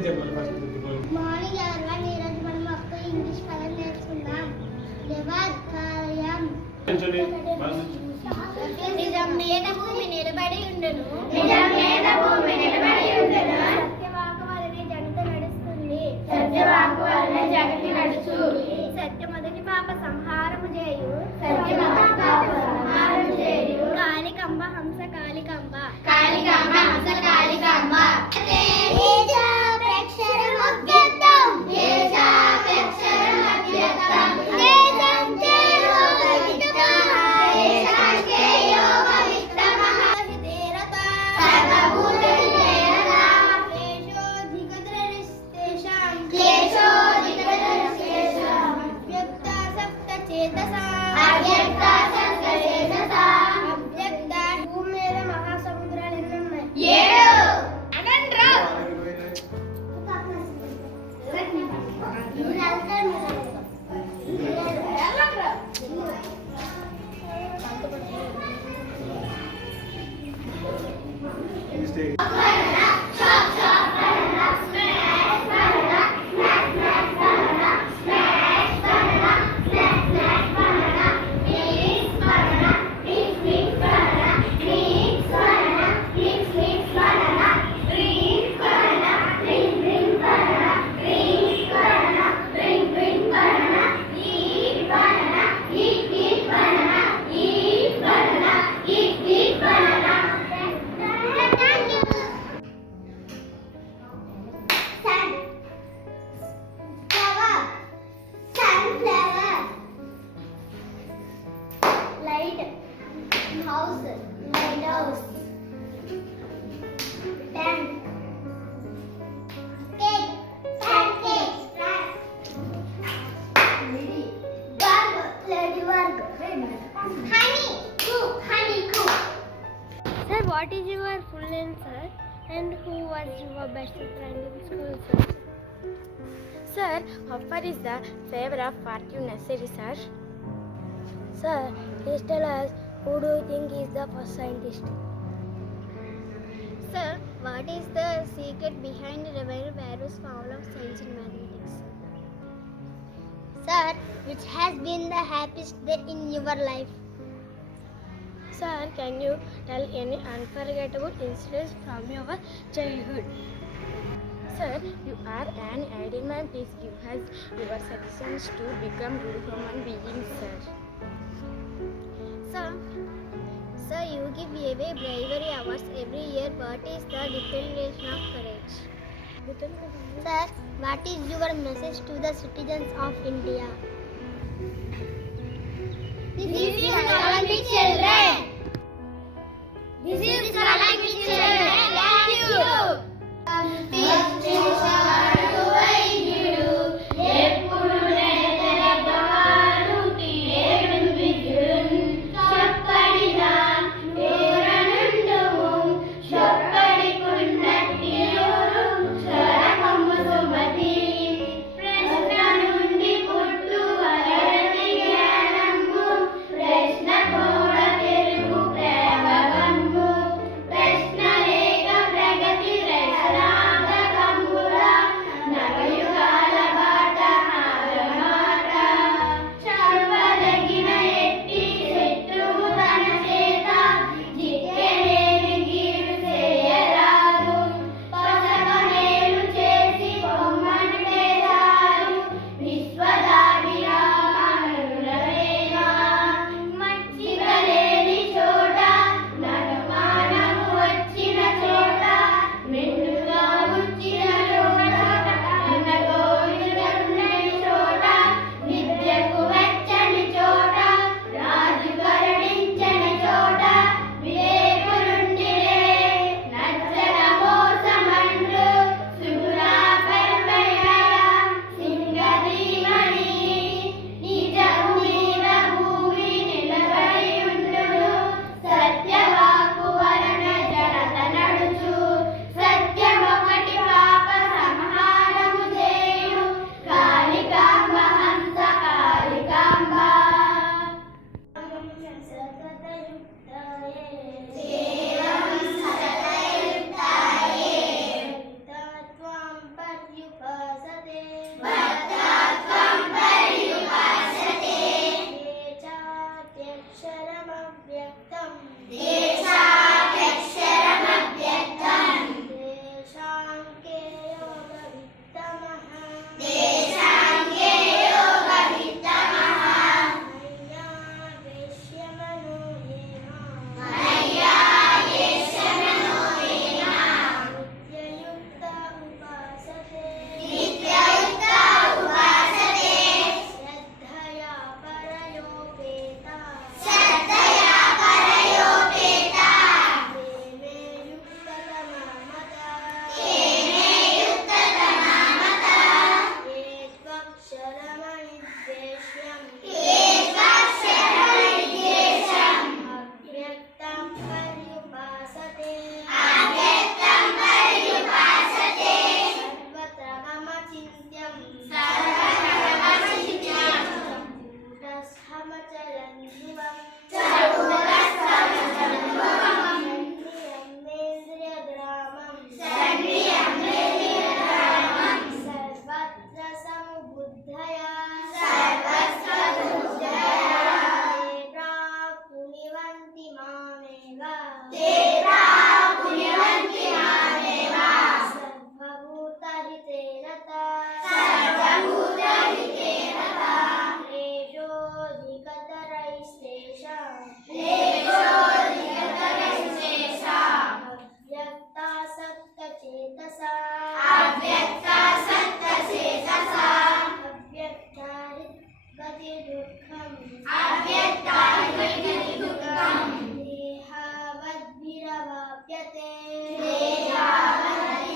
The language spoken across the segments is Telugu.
మార్నింగ్ ఎవరివన్ ఈరోజు మనం ఒక్క ఇంగ్లీష్ పదం నేర్చుకుందాం. దేవాలయం. నిజం మీద భూమి నిలబడి ఉండెను. సత్యవాకు వలనే జగతి నడుస్తుంది. సత్య మొదటి పాప సంహారము చేయు. కాళికంబ హంస కాళికంబ. Lighthouse. Tank. Cake. Pancake. Ladybug. Honeycomb. Sir, what is your full name, sir? And who was your best friend in school, sir? Sir, how far is the favor of fortune necessary, sir? Sir, please tell us, who do you think is the first scientist? Sir, what is the secret behind the various formula of science and mathematics? Sir, which has been the happiest day in your life? Sir, can you tell any unforgettable incidents from your childhood? Sir, you are an ideal man. Please give us your suggestions to become good human beings, sir. Sir, you give away bravery awards every year. What is the definition of courage? Sir, what is your message to the citizens of India? This is Olympic children. This is Olympic children. Thank you. ప్రశ్న చేతసా అవ్యక్త సత్తచేతసా అవ్యక్తారి గతి దుఃఖం అవ్యక్తారి గతి దుఃఖం దేహావద్భిరవాప్యతే దేహావద్భిరవాప్యతే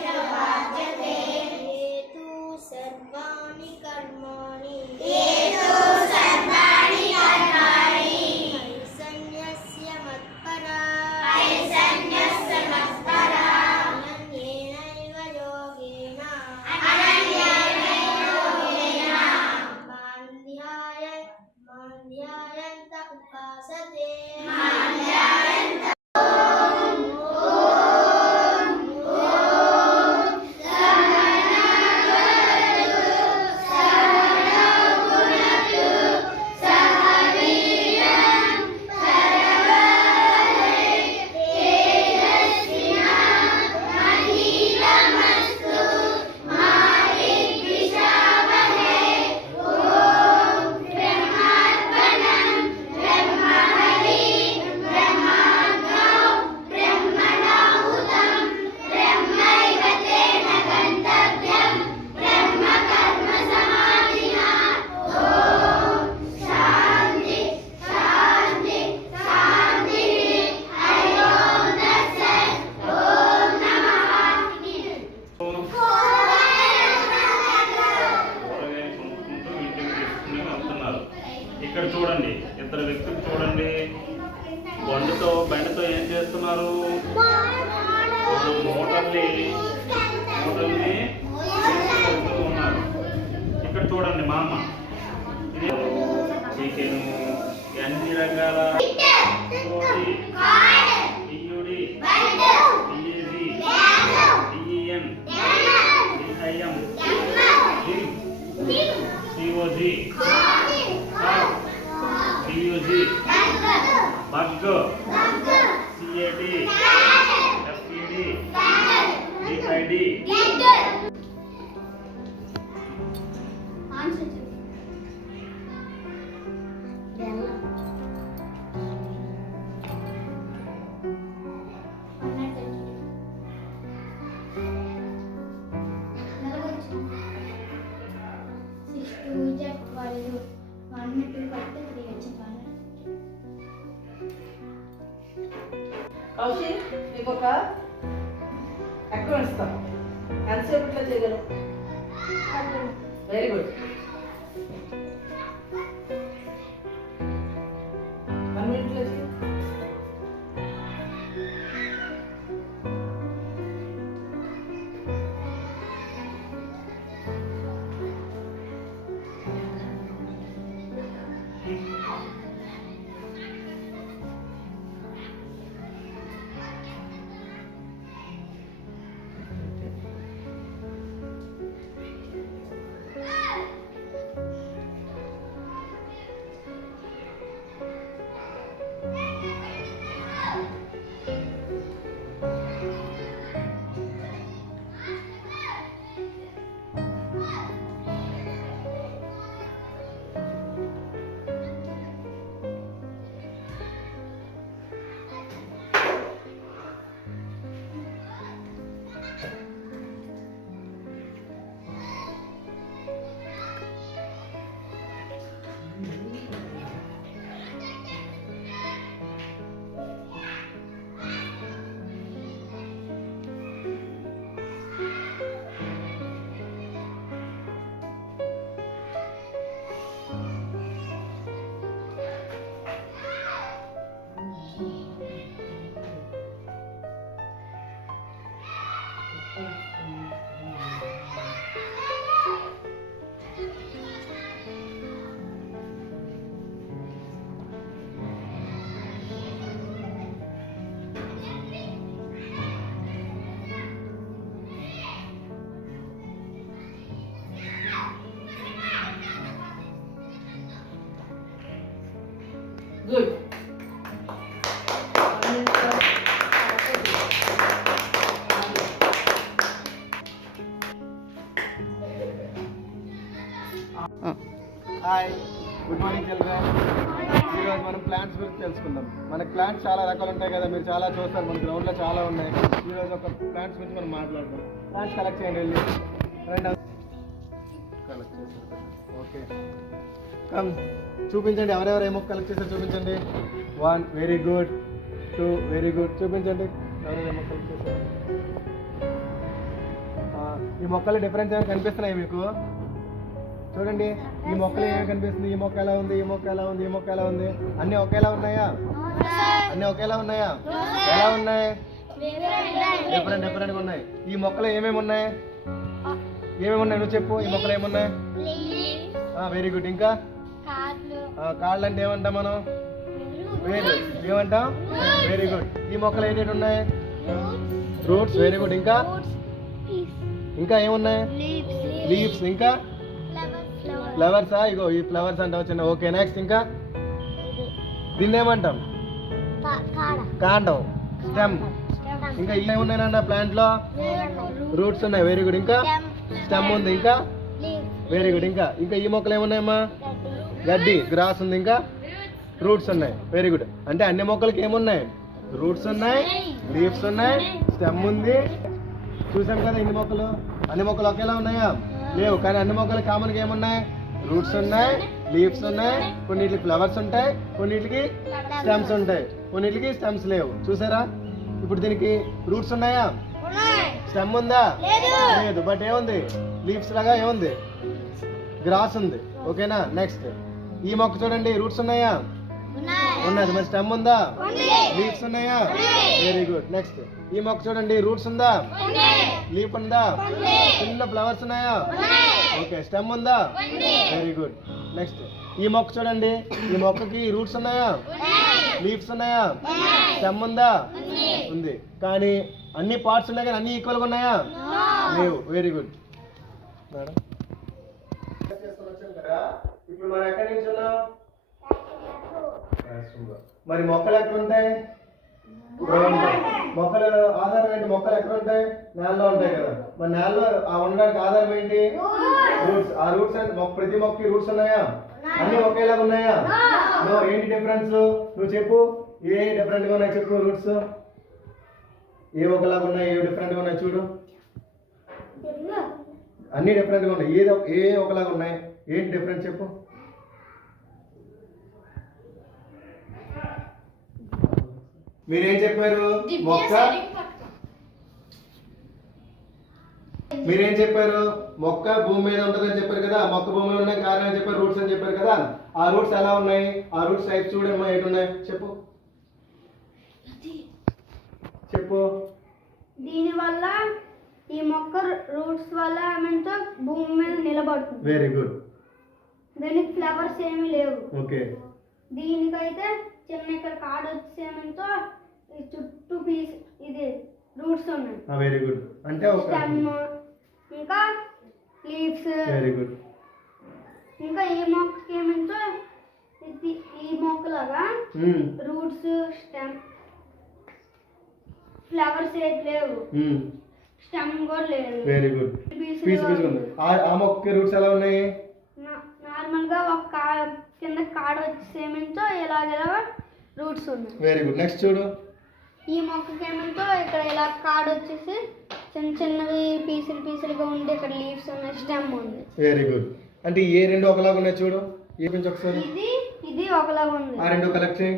హేతు సర్వాణి కర్మాణి హేతు సర్వాణి కర్మాణి ఐసన్యస్య మత్పరా ఐసన్యస్య మత్పరా అనన్యేనైవ యోగేన అనన్యేనైవ యోగేన మాంధ్యాయంత ఉపాసతే మాంధ్యాయంత ఇక్కడ చూడండి, ఇద్దరు వ్యక్తులు చూడండి, బండితో ఏం చేస్తున్నారు? మూటల్ని తీసుకెళ్తూ ఉన్నారు. ఇక్కడ చూడండి, మా అమ్మ చికెన్, అన్ని రకాల B U D, B A B, B E N, B I M, C O G, C U G, bug, C A T, F E D, D I D. Kaushik, నీకు ఒక ఎక్కువ ఇస్తాను. ఎంతసేపట్లో చేయగలవు? Very good. 1 minute లో చేయి. Good. Hi. Good morning children. ఈరోజు మనం ప్లాంట్స్ గురించి తెలుసుకుందాం. మనకి ప్లాంట్స్ చాలా రకాలు ఉంటాయి కదా, మీరు చాలా చూస్తారు, మన గ్రౌండ్లో చాలా ఉన్నాయి. ఈరోజు ఒక ప్లాంట్స్ గురించి మనం మాట్లాడదాం. ప్లాంట్స్ కలెక్ట్ చేయండి వెళ్ళి. కలెక్ట్ చేస్తారు. ఓకే, కమ్ చూపించండి ఎవరెవరు ఏమో కలెక్ట్ చేస్తారు చూపించండి. 1 వెరీ గుడ్, 2 వెరీ గుడ్. చూపించండి ఎవరెవరు ఏమో కలెక్ట్ చేస్తారు. ఈ మొక్కలు డిఫరెన్స్ ఏమైనా కనిపిస్తున్నాయి మీకు? చూడండి, ఈ మొక్కలు ఏమి కనిపిస్తుంది, ఈ మొక్క ఎలా ఉంది, ఈ మొక్క ఎలా ఉంది, ఈ మొక్క ఎలా ఉంది, అన్నీ ఒకేలా ఉన్నాయా? అన్నీ ఒకేలా ఉన్నాయా? ఎలా ఉన్నాయి? డిఫరెంట్ డిఫరెంట్గా ఉన్నాయి. ఈ మొక్కలు ఏమేమి ఉన్నాయి? ఏమేమి ఉన్నాయి నువ్వు చెప్పు. ఈ మొక్కలు ఏమున్నాయి? Very good. ఇంకా కాళ్ళు అంటే ఏమంటాం మనం? వేరు. ఏమంటాం? Very good. ఈ మొక్కలు ఏంటి ఉన్నాయి? రూట్స్. Very good. ఇంకా ఇంకా ఏమున్నాయి? లీవ్స్. ఇంకా ఫ్లవర్సా? ఇగో ఈ ఫ్లవర్స్ అంటావు చిన్న. Okay, next. ఇంకా దీన్ని ఏమంటాం? కాండం, స్టెమ్. ఇంకా ఏమున్నాయన్నా ప్లాంట్ లో? రూట్స్ ఉన్నాయి. Very good. ఇంకా స్టెమ్ ఉంది. ఇంకా వెరీ గుడ్. ఇంకా ఇంకా ఈ మొక్కలు ఏమున్నాయమ్మా? గడ్డి, గ్రాస్ ఉంది. ఇంకా రూట్స్ ఉన్నాయి. Very good. అంటే అన్ని మొక్కలకి ఏమున్నాయి? రూట్స్ ఉన్నాయి, లీవ్స్ ఉన్నాయి, స్టెమ్ ఉంది. చూసాం కదా ఇన్ని మొక్కలు. అన్ని మొక్కలు ఒకేలా ఉన్నాయా? లేవు. కానీ అన్ని మొక్కలు కామన్గా ఏమున్నాయి? రూట్స్ ఉన్నాయి, లీవ్స్ ఉన్నాయి, కొన్నిటికి ఫ్లవర్స్ ఉంటాయి, కొన్నిటికి స్టెమ్స్ ఉంటాయి, కొన్నిటికి స్టెమ్స్ లేవు. చూసారా? ఇప్పుడు దీనికి రూట్స్ ఉన్నాయా? స్టెమ్ ఉందా? లేదు. బట్ ఏముంది? లీవ్స్ లాగా ఏముంది? గ్రాస్ ఉంది. ఓకేనా? నెక్స్ట్ ఈ మొక్క చూడండి, రూట్స్ ఉన్నాయా? ఉన్నది. మరి స్టెమ్ ఉందా? లీవ్స్ ఉన్నాయా? Very good. నెక్స్ట్ ఈ మొక్క చూడండి, రూట్స్ ఉందా? లీఫ్ ఉందా? చిన్న ఫ్లవర్స్ ఉన్నాయా? ఓకే. స్టెమ్ ఉందా? Very good. నెక్స్ట్ ఈ మొక్క చూడండి, ఈ మొక్కకి రూట్స్ ఉన్నాయా? లీవ్స్ ఉన్నాయా? స్టెమ్ ఉందా? ఉంది. కానీ అన్ని పార్ట్స్ ఉన్నాయి కానీ అన్ని ఈక్వల్గా ఉన్నాయా? లేవు. Very good madam. ఇప్పుడు మనం ఎక్కడి నుంచి ఉన్నాం? మరి మొక్కలు ఎక్కడ ఉంటాయి? మొక్కలు ఆధారం ఏంటి? మొక్కలు ఎక్కడ ఉంటాయి? నేలలో ఉంటాయి కదా. మరి నేలలో ఉండడానికి ఆధారం ఏంటి? రూట్స్. ఆ రూట్స్ అంటే ప్రతి మొక్కకి రూట్స్ ఉన్నాయా? అన్ని ఒకేలాగా ఉన్నాయా? ఏంటి డిఫరెన్స్? నువ్వు చెప్పు. ఏ డిఫరెంట్ గా ఉన్నాయి చెప్పు. రూట్స్ ఏ ఒకలాగా ఉన్నాయి, ఏ డిఫరెంట్ గా ఉన్నాయి చూడు. అన్ని డిఫరెంట్ గా ఉన్నాయి. ఏ ఒకలాగా ఉన్నాయి? ఏంటి డిఫరెన్స్ చెప్పు. మీరేం చెప్పారు? మొక్క. మీరేం చెప్పారు? మొక్క భూమి మీద ఉంటుందని చెప్పారు కదా. మొక్క భూమిలో ఉన్న కారణం అని చెప్పారు, రూట్స్ అని చెప్పారు కదా. ఆ రూట్స్ ఎలా ఉన్నాయి? ఆ రూట్స్ టైప్ చూడమ్మా ఏంటి ఉన్నాయి చెప్పు. చెప్పు. దీనివల్ల ఈ మొక్క రూట్స్ వల్ల ఏమంటే భూమి మీద నిలబడుతుంది. Very good. దీనికి ఫ్లవర్స్ ఏమీ లేవు. ఓకే. దీనికైతే చిన్న ఇక్కడ కాడ వచ్చేమంతో చుట్టూ పీస్ ఇది రూట్స్ ఉన్నాయి. Very good. అంటే స్టెమ్, ఇంకా లీవ్స్. Very good. ఇంకా ఈ మొక్కకి ఏమంటే ఈ మొక్కలాగా రూట్స్, స్టెమ్, ఫ్లవర్స్ ఏది లేవు, స్టెమ్ కూడా లేదు. Very good. ఆ మొక్కకి రూట్స్ ఎలా ఉన్నాయి? నార్మల్ గా ఒక కింద కాడ వచ్చేసేమంతో ఇలాగ రూట్స్ ఉన్నాయి. Very good. నెక్స్ట్ చూడు. ఈ మొక్కకి ఏమంతో ఇక్కడ ఇలా కాడ వచ్చేసి చిన్న చిన్నవి పీసులుగా ఉండి ఇక్కడ లీవ్స్ ఉన్నాయి, స్టెమ్ ఉంది. Very good. అంటే ఏ రెండు ఒకలాగా ఉన్నాయి చూడు. ఒకసారి ఇది ఒకలాగా ఉంది. ఆ రెండు కలెక్ట్ చేయి.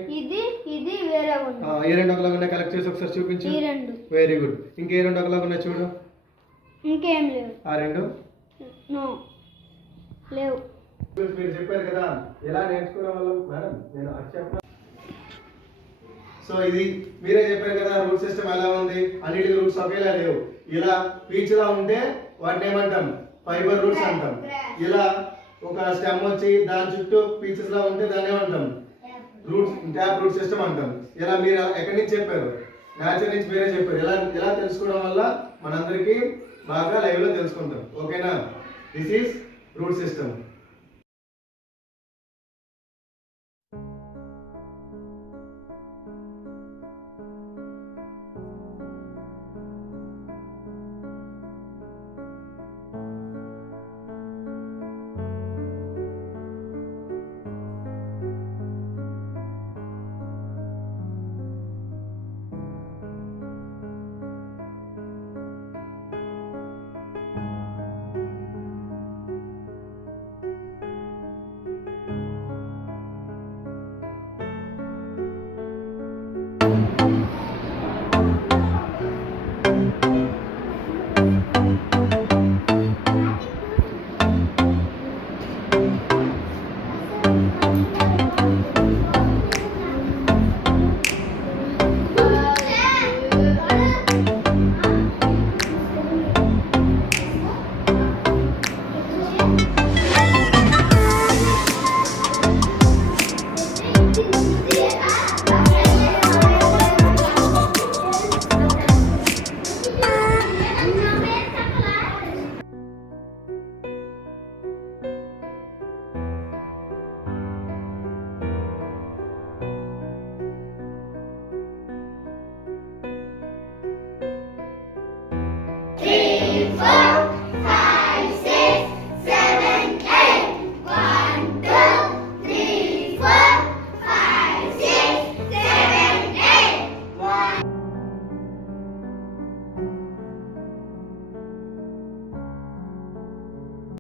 ఇది వేరే ఉంది. ఏ రెండు ఒకలాగా ఉన్నాయి కలెక్ట్ చేసి ఒకసారి చూపించు. ఈ రెండు. Very good. ఇంకే రెండు ఒకలాగా ఉన్నాయి చూడు. ఇంకేం లేవు. ఆ రెండు లేవు. మీరు చెప్పారు కదా ఎలా నేర్చుకోవడం వల్ల మేడం నేను అది చెప్పాను. సో ఇది మీరే చెప్పారు కదా రూట్ సిస్టమ్ ఎలా ఉంది, అన్నిటికీ రూట్స్ ఒకేలా లేవు. ఇలా పీచ్ లా ఉంటే వాటిని ఏమంటాం? ఫైబర్ రూట్స్ అంటాం. ఇలా ఒక స్టెమ్ వచ్చి దాని చుట్టూ పీచెస్ లా ఉంటే దాన్ని ఏమంటాం? రూట్స్, ట్యాప్ రూట్ సిస్టమ్ అంటాం. ఇలా మీరు ఎక్కడి నుంచి చెప్పారు? నేచర్ నుంచి మీరే చెప్పారు. ఇలా తెలుసుకోవడం వల్ల మనందరికీ బాగా లైవ్ లో తెలుసుకుంటాం. ఓకేనా? This is root system.